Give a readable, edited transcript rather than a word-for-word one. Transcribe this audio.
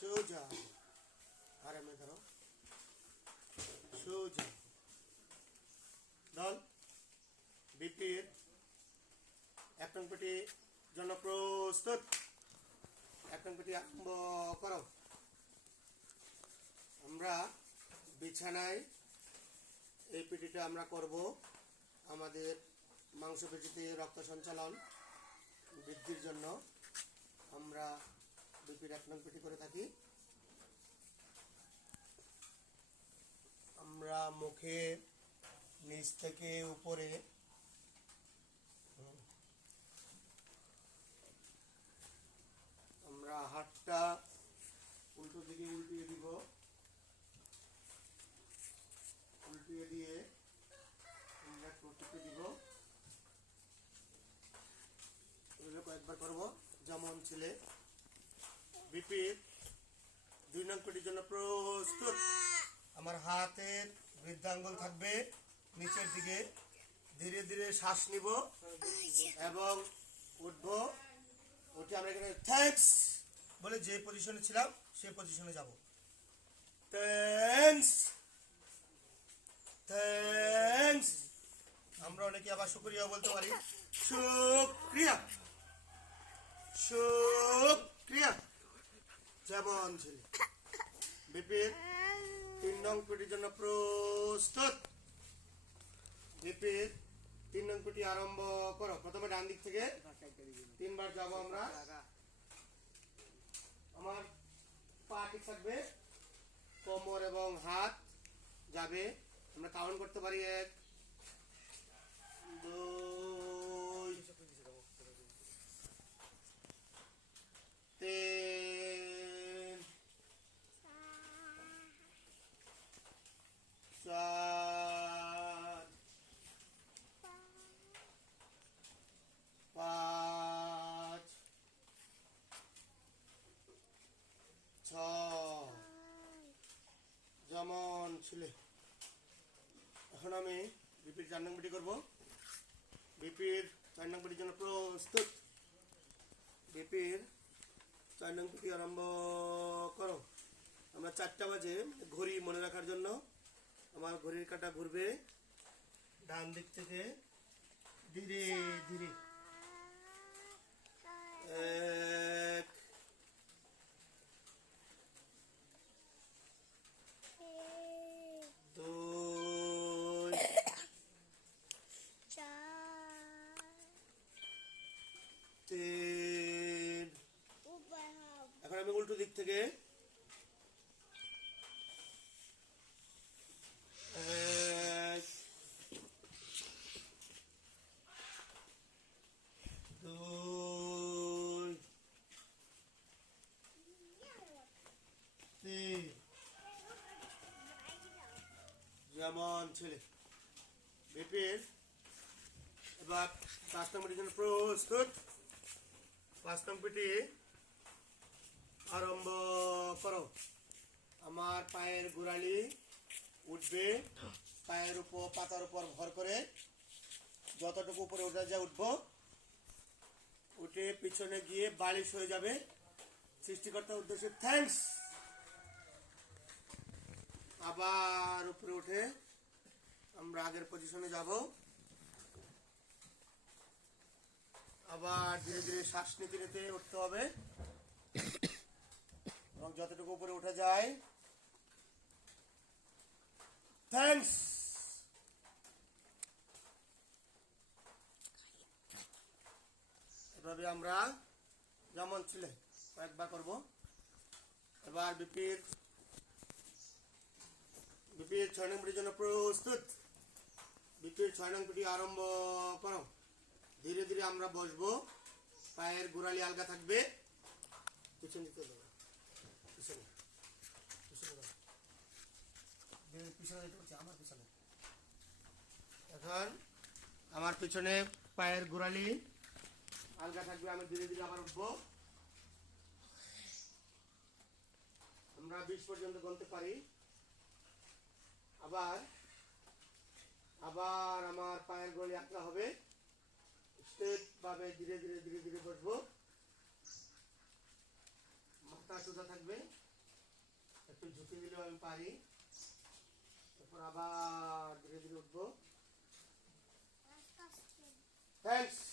সোজা আরামে ধরো সোজা দল বিপির এক নং পেটি জন্য প্রস্তুত এক নং পেটি আরম্ভ করো আমরা বিছানায় এই পেটিটা আমরা করব আমাদের মাংসপেশিতে রক্ত সঞ্চালন বৃদ্ধির জন্য আমরা বিপির এক নং পেটি করে থাকি আমরা মুখে নিচ থেকে উপরে আমরা হাতটা উল্টো দিকে উল্টিয়ে দিব উল্টিয়ে দিয়ে আমরা টিপে দিব এগুলো কয়েকবার করবো যেমন ছেলে বিপির 2 নং পেটির জন্য প্রস্তুত আমার হাতের বৃদ্ধাঙ্গুল থাকবে নিচের দিকে ধীরে ধীরে শ্বাস নিব এবং উঠবো উঠে আমরা এখানে থ্যাঙ্কস বলে যে পজিশনে ছিলাম সেই পজিশনে যাব থ্যাঙ্কস থ্যাঙ্কস আমরা অনেকে আবার শুকরিয়া বলতে পারি শুকরিয়া শুকরিয়া যেমন ছেলে বিপির 3 নং পেটির জন্য প্রস্তুত বিপির 3 নং পেটি আরম্ভ করো প্রথমে ডান দিক থেকে 3 বার যাব আমরা আমার পা ঠিক থাকবে কোমর এবং হাত যাবে আমরা কাউন্ট করতে পারি 1 2 3 4 5 6 যেমন ছিলে এখন আমি বিপির 4 নং পেটি করবো বিপির 4 নং পেটির জন্য প্রস্তুত বিপির 4 নং পেটি আরম্ভ করো আমরা 4টা বাজে ঘড়ি মনে রাখার জন্য আমার ঘড়ির কাঁটা ঘুরবে ডান দিক থেকে ধীরে ধীরে 1 2 3 এখন আমি উল্টো দিক থেকে 1 2 3 যেমন ছেলে বিপির এবার 5 নং পেটির জন্য প্রস্তুত 5 নং পেটি আরম্ভ করো আমার পায়ের গোড়ালি উঠবে পায়ের উপর পাতার উপর ভর করে যতটুকু উপরে উঠে যায় উঠবো উঠে পিছনে গিয়ে বালিশ হয়ে যাবে সৃষ্টিকর্তার উদ্দেশ্যে থ্যাঙ্কস আবার উপরে উঠে আমরা আগের পজিশনে যাব আবার ধীরে ধীরে শ্বাস নিতে নিতে উঠতে হবে এবং যতটুকু উপরে উঠে যায় থ্যাঙ্কস এভাবে আমরা যেমন ছিলে কয়েকবার করব এবার বিপির 6 নং পেটির জন্য প্রস্তুত বিপির 6 নং পেটি আরম্ভ করো ধীরে ধীরে আমরা বসবো পায়ের গোড়ালি আলগা থাকবে পিছন দিতে দেবো পিছনে পিছনে পিছনে আমার পিছনে এখন আমার পিছনে পায়ের গোড়ালি আলগা থাকবে আমি ধীরে ধীরে আবার উঠবো আমরা 20 পর্যন্ত গুনতে পারি আবার আবার আমার পায়ের গোড়ালি আলগা হবে স্টেপ ভাবে ধীরে ধীরে ধীরে ধীরে বসবো মাথা সোজা থাকবে একটু ঝুঁকে দিলেও আমি পারি। তারপর আবার ধীরে ধীরে উঠবো। থ্যাংকস।